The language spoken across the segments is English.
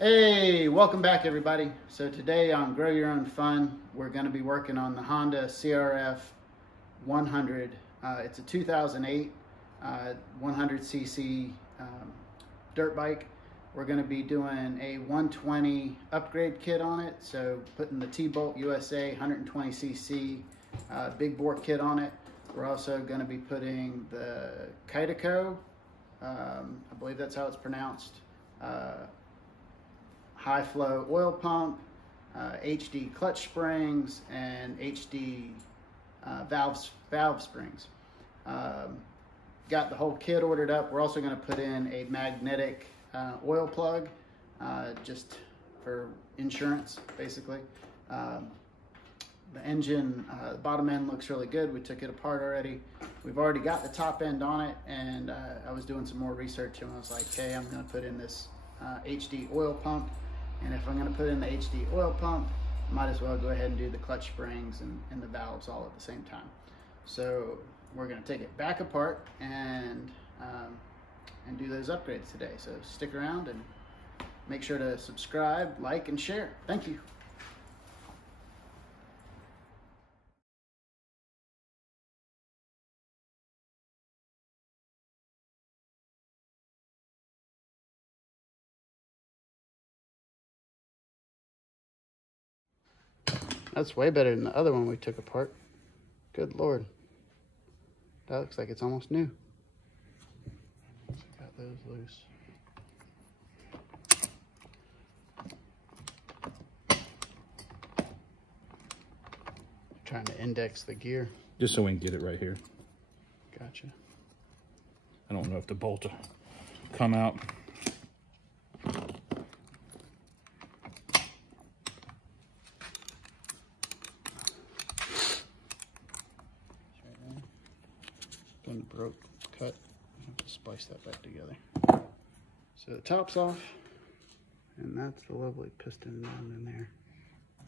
Hey, welcome back everybody. So today on Grow Your Own Fun, we're going to be working on the Honda CRF100. It's a 2008 100cc dirt bike. We're going to be doing a 120 upgrade kit on it. So putting the TBolt USA 120cc big bore kit on it. We're also going to be putting the Kitaco, I believe that's how it's pronounced, high flow oil pump, HD clutch springs, and HD valve springs. Got the whole kit ordered up. We're also going to put in a magnetic oil plug, just for insurance, basically. The engine, the bottom end looks really good. We took it apart already. We've already got the top end on it, and I was doing some more research, and I was like, hey, I'm going to put in this HD oil pump. And if I'm going to put in the HD oil pump, might as well go ahead and do the clutch springs and the valves all at the same time. So we're going to take it back apart and do those upgrades today. So stick around and make sure to subscribe, like, and share. Thank you. That's way better than the other one we took apart. Good Lord. That looks like it's almost new. Got those loose. Trying to index the gear. Just so we can get it right here. Gotcha. I don't know if the bolt will come out. One broke, cut. I have to splice that back together. So the top's off, and that's the lovely piston down in there.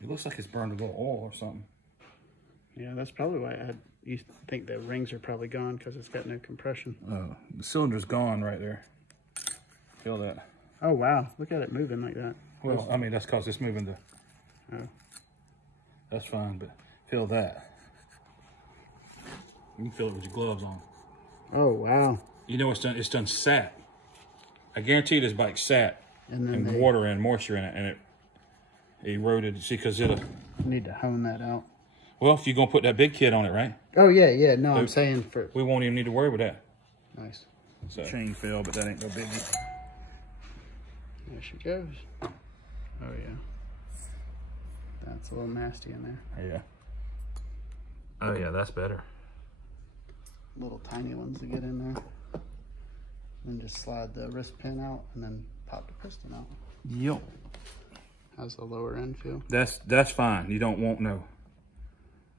It looks like it's burned a little oil or something. Yeah, that's probably why you think the rings are probably gone, because it's got no compression. Oh, the cylinder's gone right there. Feel that? Oh wow, look at it moving like that. Well, I mean, that's because it's moving the... Oh. That's fine, but feel that. You can feel it with your gloves on. Oh wow. You know it's done sat. I guarantee this bike sat and water and moisture in it, and it eroded. See, because it'll... Need to hone that out. Well, if you're going to put that big kit on it, right? Oh yeah, no, I'm saying for... We won't even need to worry with that. Nice. So. Chain fell, but that ain't no biggie. There she goes. Oh yeah. That's a little nasty in there. Yeah. Oh yeah, that's better. Little tiny ones to get in there. And just slide the wrist pin out and then pop the piston out. Yep. How's the lower end feel? That's fine. You don't want no...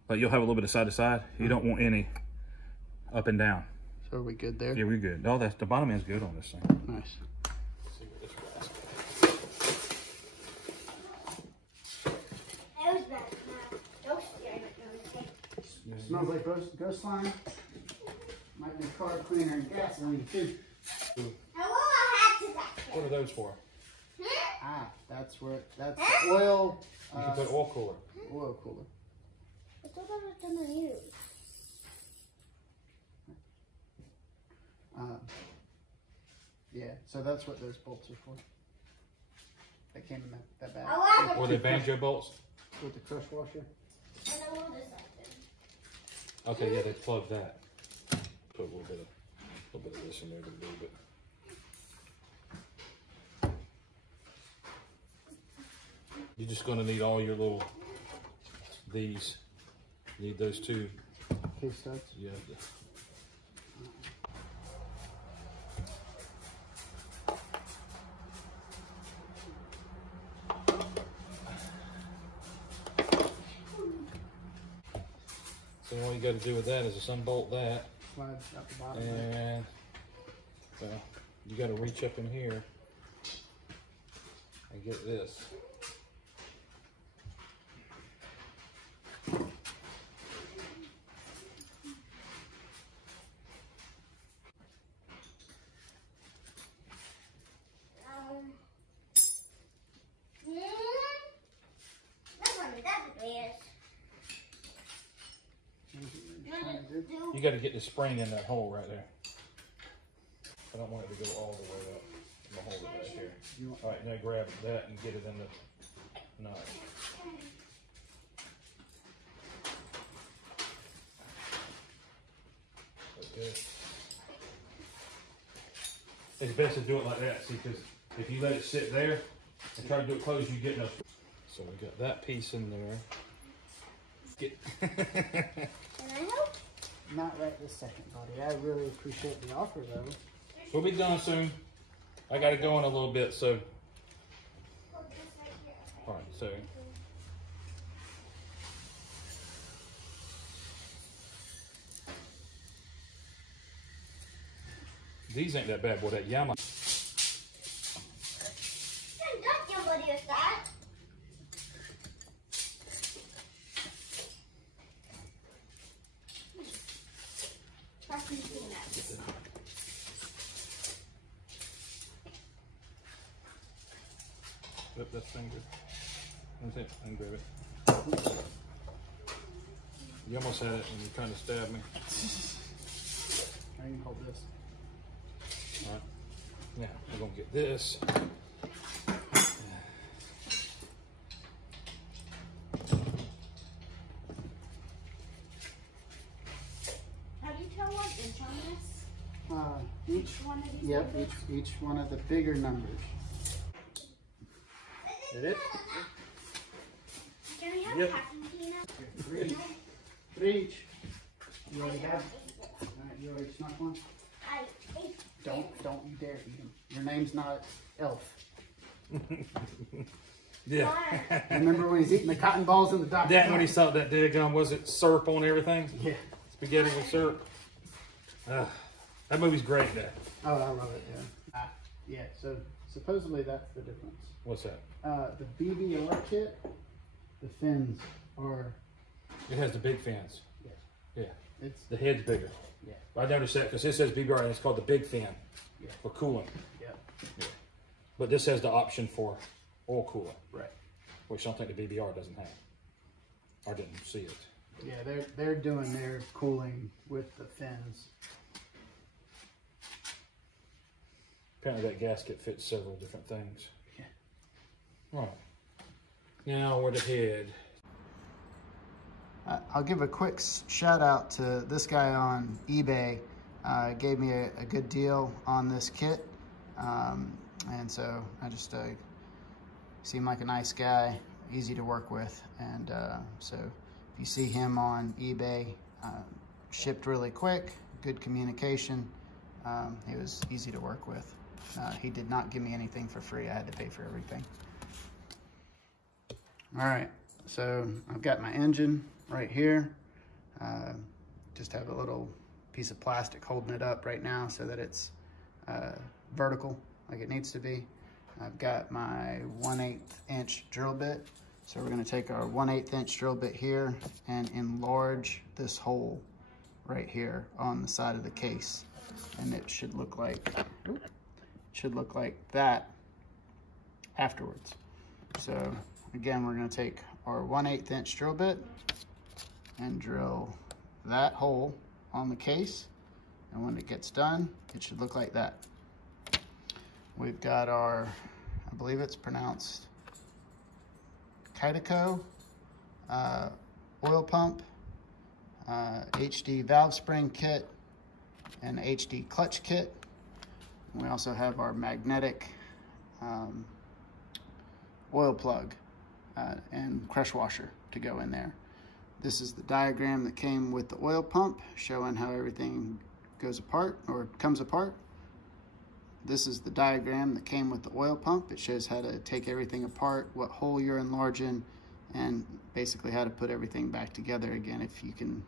Like you'll have a little bit of side to side. You don't want any up and down. So are we good there? Yeah, we're good. Oh, the bottom end's good on this thing. Nice. Let's see what this Smells like ghost slime. Might be carb cleaner and gasoline too. What are those for? Ah, that's oil. You can put oil cooler. Oil cooler. Yeah, so that's what those bolts are for. They came in that bag. Or the banjo bolts? With the crush washer. Okay, yeah, they plug that. Put a little bit of this in there to move it. You're just going to need all your little, these. You need those two. Case studs? Yeah. So all you got to do with that is just unbolt that. Slide out the bottom. And you got to reach up in here and get this. got to get the spring in that hole right there. I don't want it to go all the way up. I'm gonna hold it right here. All right, now grab that and get it in the nut. Okay. It's best to do it like that, see, because if you let it sit there and try to do it close, you get no. So we got that piece in there. Get. Can I help? Not right this second, buddy. I really appreciate the offer, though. We'll be done soon. I got to go in a little bit, so. All right, so. These ain't that bad, boy. That Yamaha. Somebody is that? Flip that finger. That's it. I can grab it. You almost had it when you're trying to stab me. I can hold this. All right. Now we're gonna get this. How do you tell what inch on this? Each one of these? Yep, each one of the bigger numbers. Is it? Can we have Yep. packing peanuts? Three each. You already have? Alright, you already snuck one? I ate. Don't you dare eat them. Your name's not Elf. Yeah. Remember when he's eating the cotton balls in the doctor's That when he office? saw that daggum, was it syrup on everything? Yeah. Spaghetti with syrup. That movie's great, Dad. Oh, I love it, yeah. Yeah, so supposedly that's the difference. What's that? The BBR kit, the fins are, It has the big fins. yeah, Yeah. it's, The head's bigger. yeah, I noticed that because this says BBR and it's called the big fin yeah, for cooling. yeah, Yeah. But this has the option for oil cooling, right. which I don't think the BBR doesn't have. I didn't see it. Yeah, they're doing their cooling with the fins. Apparently that gasket fits several different things. Yeah. Right. Now we're the head. I'll give a quick shout out to this guy on eBay. Gave me a good deal on this kit. And so I just seemed like a nice guy, easy to work with. And so if you see him on eBay, shipped really quick, good communication. He was easy to work with. He did not give me anything for free. I had to pay for everything. All right, so I've got my engine right here. Just have a little piece of plastic holding it up right now so that it's vertical like it needs to be. I've got my 1/8 inch drill bit. So we're gonna take our 1/8 inch drill bit here and enlarge this hole right here on the side of the case. And it should look like, that afterwards. So again, we're gonna take our 1/8 inch drill bit and drill that hole on the case. And when it gets done, it should look like that. We've got our, I believe it's pronounced Kitaco oil pump, HD valve spring kit, and HD clutch kit. We also have our magnetic oil plug and crush washer to go in there. This is the diagram that came with the oil pump, showing how everything goes apart or comes apart. This is the diagram that came with the oil pump. It shows how to take everything apart, what hole you're enlarging, and basically how to put everything back together again. If you can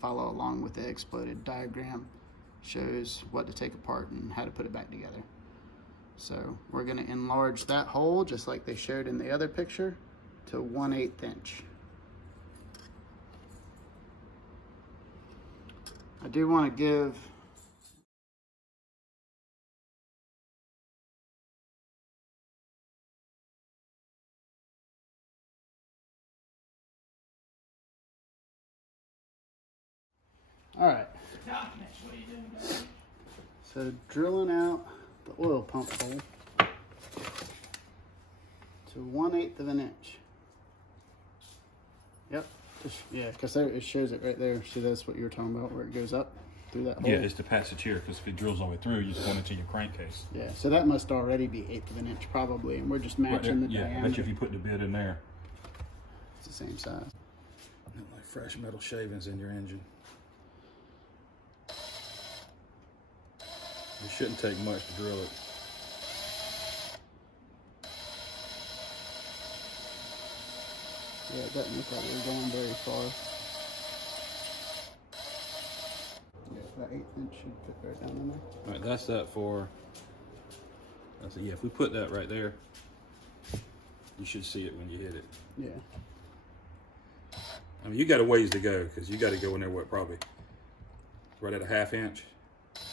follow along with the exploded diagram, shows what to take apart and how to put it back together. So we're gonna enlarge that hole, just like they showed in the other picture, to 1/8 inch. I do want to give all right, So drilling out the oil pump hole to 1/8 of an inch. Yep, just, yeah, because there it shows it right there. See, that's what you were talking about, where it goes up through that hole. Yeah, it's to pass the chair, because if it drills all the way through, you just point it to your crankcase. Yeah, so that must already be 1/8 of an inch probably, and we're just matching the diameter. Yeah, that's if you put the bit in there. It's the same size. Like fresh metal shavings in your engine. It shouldn't take much to drill it. Yeah, it doesn't look like we're going very far. Yeah, that 1/8 inch should fit right down in there. All right, that's that for. That's it. Yeah, if we put that right there, you should see it when you hit it. Yeah. I mean, you got a ways to go, because you got to go in there, what, probably right at a 1/2 inch?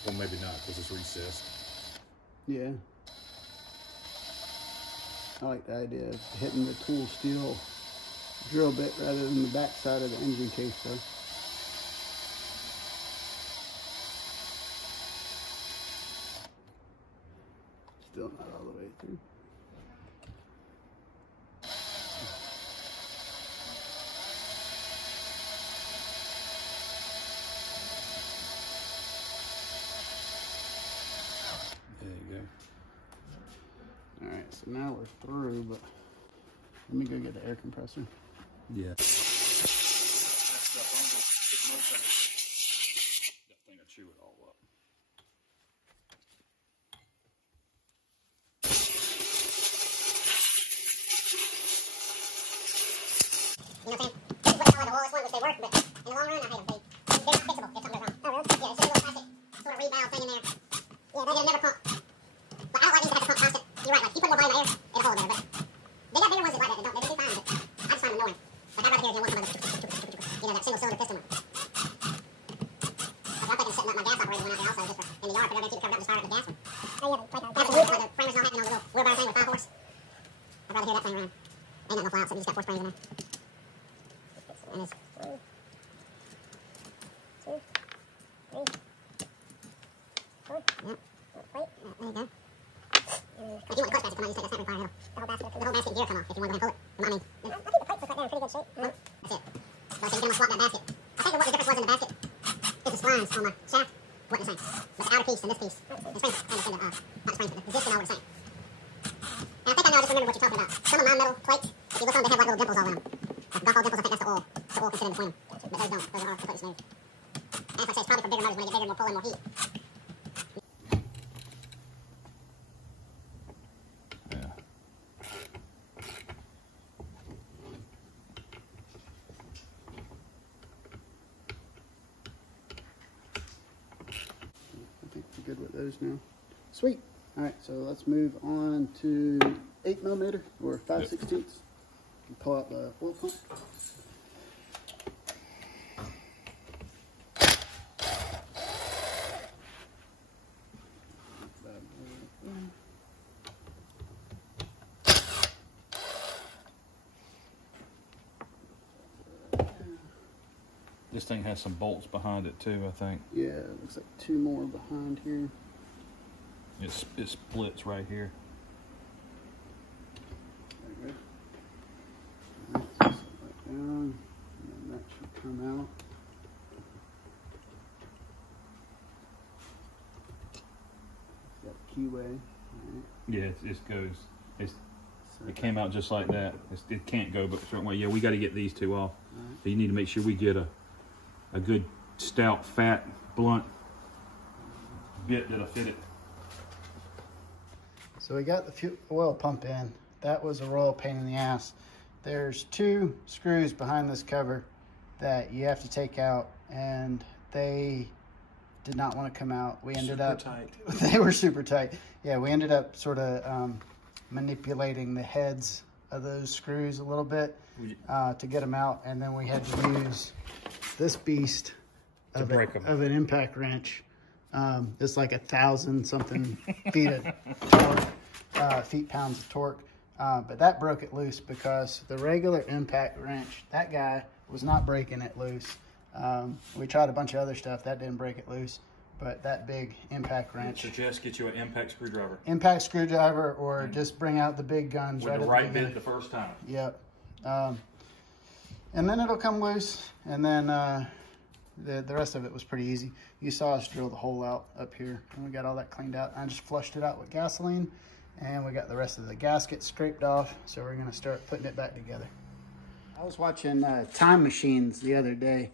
Well, maybe not, because it's recessed. Yeah. I like the idea of hitting the tool steel drill bit rather than the back side of the engine case, though. Still not all the way through. There you go. All right, so now we're through, but let me go get the air compressor. Yeah. That thing will chew it all up. You know what I'm saying? This is what the wall is one, which they work, but in the long run, I hate them. They're not fixable if something goes wrong. Oh, really? Yeah, there's a little plastic sort of reed valve thing in there. Yeah, they'll never pump. But I don't like these that have to pump constant. You're right, like, you put more volume in air, it'll hold better. But they got bigger ones that like that. They do fine, but I just find them annoying. Like, I'd rather hear one come out of you know, that single cylinder piston one. Like, I'm thinking of setting up my gas operated one out there also, just for, in the yard, for everybody to keep it covered up, just fire up the gas one. Oh, yeah, like the framers and all that, you know, the little wheelbarrow thing with 5 horse. I'd rather hear that thing around. Ain't not gonna fly out, so you just got 4 springs in there. And it's 1, 2, 3, 4. Yep. Wait, there you go. If you want the clutch basket, come on, you take that snap require the whole basket and gear come off if you want to go ahead and pull it. I mean, I think the plates look like they're in pretty good shape. Well, that's it. So I think you're gonna swap that basket. I think what the difference was in the basket is the splines on the shaft weren't the same. But the outer piece and this piece, the springs, not the springs, but the disc and all were the same. And I think I know, I just remember what you're talking about. Some of my metal plates, if you look on them, they have like little dimples all in them. Like golf hole dimples, I think that's the oil. The oil can sit in between them. But those don't. Those are completely smooth. And as I say, it's probably for bigger motors. When they get bigger, more pull in more heat. Yeah. I think we're good with those now. Sweet. All right, so let's move on to 8mm or 5/16. Pull out the oil pump. This thing has some bolts behind it too, I think. Yeah, it looks like 2 more behind here. It splits right here. There you go. Right, set that down, and that should come out. Got keyway. Right. Yeah, it goes. It came out just like that. It can't go but a certain way. Yeah, we got to get these 2 off. Right. So you need to make sure we get a good stout, fat, blunt bit that'll fit it. So we got the oil pump in. That was a royal pain in the ass. There's 2 screws behind this cover that you have to take out, and they did not want to come out. We ended up tight. They were super tight. Yeah, we ended up sort of manipulating the heads of those screws a little bit to get them out, and then we had to use this beast of an impact wrench. It's like 1,000 something feet of torque, feet-pounds of torque. But that broke it loose because the regular impact wrench, that guy was not breaking it loose. We tried a bunch of other stuff. That didn't break it loose. But that big impact wrench. I suggest get you an impact screwdriver. Impact screwdriver, or just bring out the big guns with right the at right the bit the first time. Yep. And then it'll come loose, and then the rest of it was pretty easy. You saw us drill the hole out up here, and we got all that cleaned out. I just flushed it out with gasoline, and we got the rest of the gasket scraped off, so we're gonna start putting it back together. I was watching Time Machines the other day,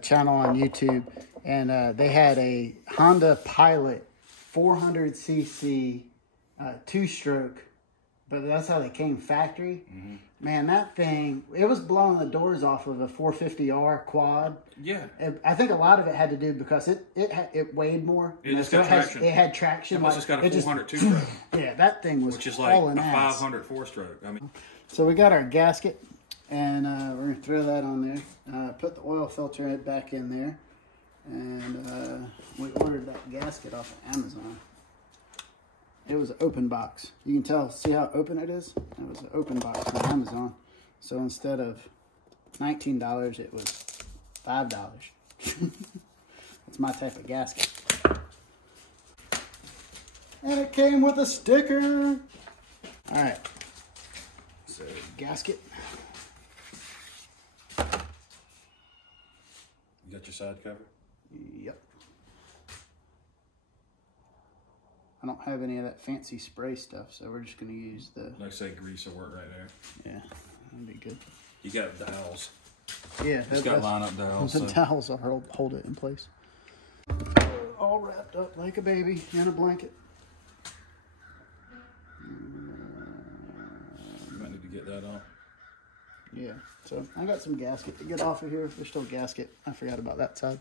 channel on YouTube, and they had a Honda Pilot 400cc 2-stroke, but that's how they came factory. Mm-hmm. Man, that thing, it was blowing the doors off of a 450R quad. Yeah. I think a lot of it had to do because it weighed more. It just got traction. It had traction. Plus it's got a 400 2-stroke. Yeah, that thing was which is like a 500 4-stroke. I mean, so we got our gasket, and we're going to throw that on there. Put the oil filter head back in there. And we ordered that gasket off of Amazon. It was an open box. You can tell, see how open it is? It was an open box from Amazon. So instead of $19, it was $5. That's my type of gasket. And it came with a sticker. All right. So gasket. you got your side cover? Yep. I don't have any of that fancy spray stuff, so we're just going to use the... Like say grease will work right there. Yeah, that'd be good. You got dowels. Yeah. It's got line-up dowels. The dowels will hold it in place. All wrapped up like a baby in a blanket. You might need to get that off. Yeah, so I got some gasket to get off of here. There's still gasket. I forgot about that side.